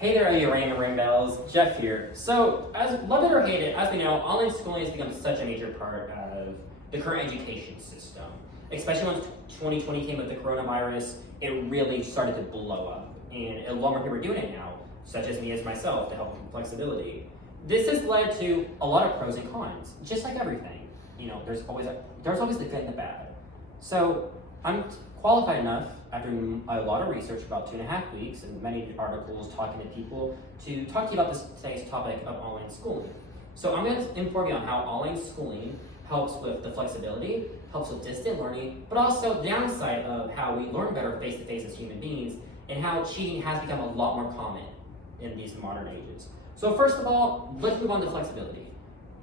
Hey there, you random Rambells, Jeff here. So, love it or hate it, as we know, online schooling has become such a major part of the current education system. Especially when 2020 came with the coronavirus, it really started to blow up. And a lot more people are doing it now, such as me as myself, to help with flexibility. This has led to a lot of pros and cons, just like everything. There's always the good and the bad. So, I'm qualified enough, after a lot of research, about 2.5 weeks, and many articles talking to people, to talk to you about today's topic of online schooling. So I'm going to inform you on how online schooling helps with the flexibility, helps with distant learning, but also the downside of how we learn better face-to-face as human beings, and how cheating has become a lot more common in these modern ages. So first of all, let's move on to flexibility.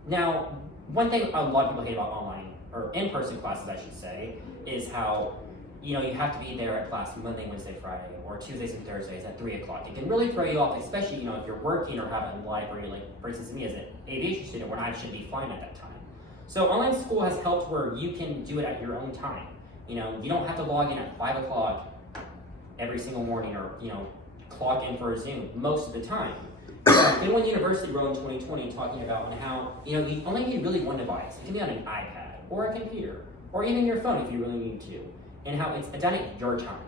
Now, one thing a lot of people hate about online, or in-person classes I should say, is how you have to be there at class Monday, Wednesday, Friday, or Tuesdays and Thursdays at 3 o'clock. It can really throw you off, especially if you're working or have a library, like for instance me as an aviation student when I should be flying at that time. So online school has helped where you can do it at your own time. You don't have to log in at 5 o'clock every single morning, or clock in for a Zoom most of the time. One University wrote in 2020 talking about how you only need really one device. It can be on an iPad or a computer or even your phone if you really need to. And how it's done at your time.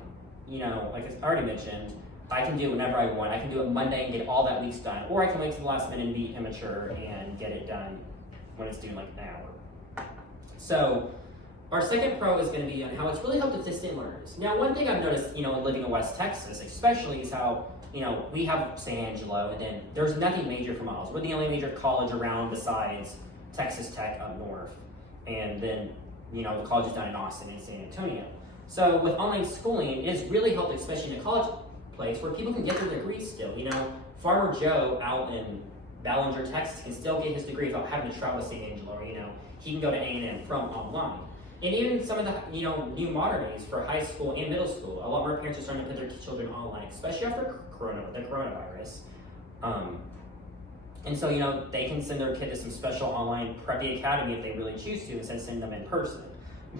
Like I already mentioned, I can do it whenever I want. I can do it Monday and get all that week's done. Or I can wait to the last minute and be immature and get it done when it's due in like an hour. So our second pro is going to be on how it's really helped with distant learners. Now, one thing I've noticed, living in West Texas especially, is how, we have San Angelo, and then there's nothing major for miles. We're the only major college around besides Texas Tech up north. And then, the college is down in Austin and San Antonio. So with online schooling, it has really helped, especially in a college place where people can get their degrees still. Farmer Joe out in Ballinger, Texas can still get his degree without having to travel to San Angelo. He can go to A&M from online. And even some of the new modern days for high school and middle school, a lot more parents are starting to put their children online, especially after the coronavirus. And so they can send their kid to some special online preppy academy if they really choose to, instead of sending them in person.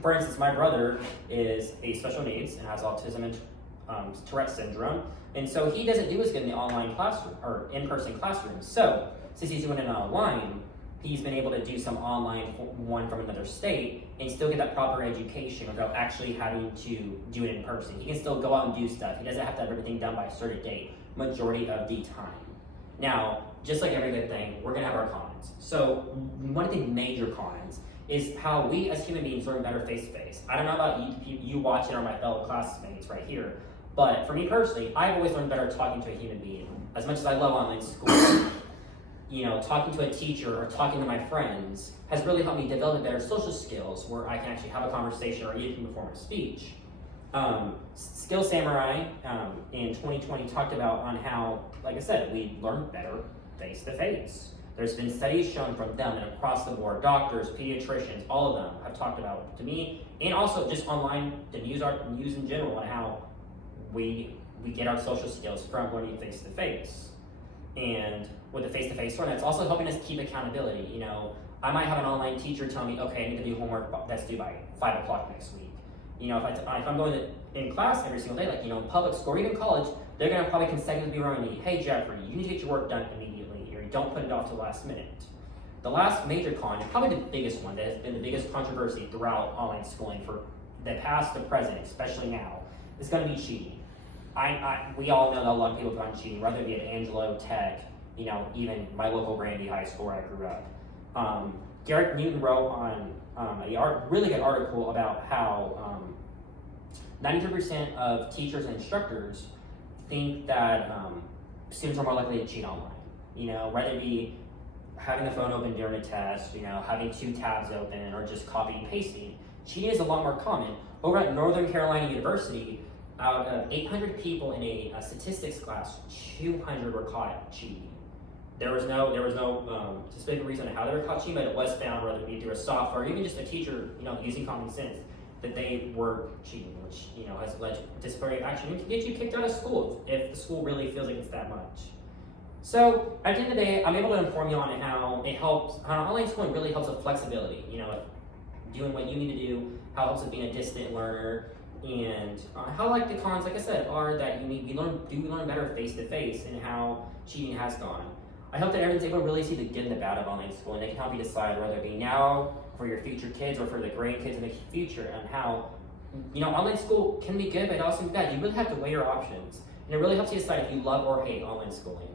For instance, my brother is a special needs and has autism and Tourette syndrome, and so he doesn't do as good in the online classroom or in-person classrooms. So since he's doing it online, he's been able to do some online one from another state and still get that proper education without actually having to do it in person. He can still go out and do stuff. He doesn't have to have everything done by a certain date majority of the time. Now, just like every good thing, we're gonna have our cons. So one of the major cons is how we as human beings learn better face-to-face. I don't know about you watching or my fellow classmates right here, but for me personally, I've always learned better talking to a human being. As much as I love online school, talking to a teacher or talking to my friends has really helped me develop better social skills where I can actually have a conversation or even perform a speech. Skill Samurai in 2020 talked about on how, like I said, we learn better face-to-face. There's been studies shown from them and across the board, doctors, pediatricians, all of them have talked about to me, and also just online, the news in general, and how we get our social skills from learning face-to-face. And with the face-to-face learning, it's also helping us keep accountability. I might have an online teacher tell me, okay, I need to do homework that's due by 5 o'clock next week. If I'm going in class every single day, like, public school or even college, they're going to probably consecutively remind me, hey, Jeffrey, you need to get your work done immediately. Don't put it off to the last minute. The last major con, and probably the biggest one that has been the biggest controversy throughout online schooling for the past to present, especially now, is going to be cheating. We all know that a lot of people have gone cheating, whether it be at Angelo, Tech, even my local Randy High School where I grew up. Garrett Newton wrote on a really good article about how 92% of teachers and instructors think that students are more likely to cheat online. Whether it be having the phone open during a test, having 2 tabs open, or just copying and pasting. Cheating is a lot more common. Over at Northern Carolina University, out of 800 people in a statistics class, 200 were caught cheating. There was no specific reason how they were caught cheating, but it was found, whether it be through a software, or even just a teacher, using common sense, that they were cheating, which has led to disciplinary action and can get you kicked out of school if the school really feels like it's that much. So at the end of the day, I'm able to inform you on how online schooling really helps with flexibility. Doing what you need to do, how it helps with being a distant learner, And how like the cons, like I said, are that we learn better face to face and how cheating has gone. I hope that everyone's able to really see the good and the bad of online school, and they can help you decide whether it be now for your future kids or for the grandkids in the future, and how online school can be good, but it also can be bad. You really have to weigh your options, and it really helps you decide if you love or hate online schooling.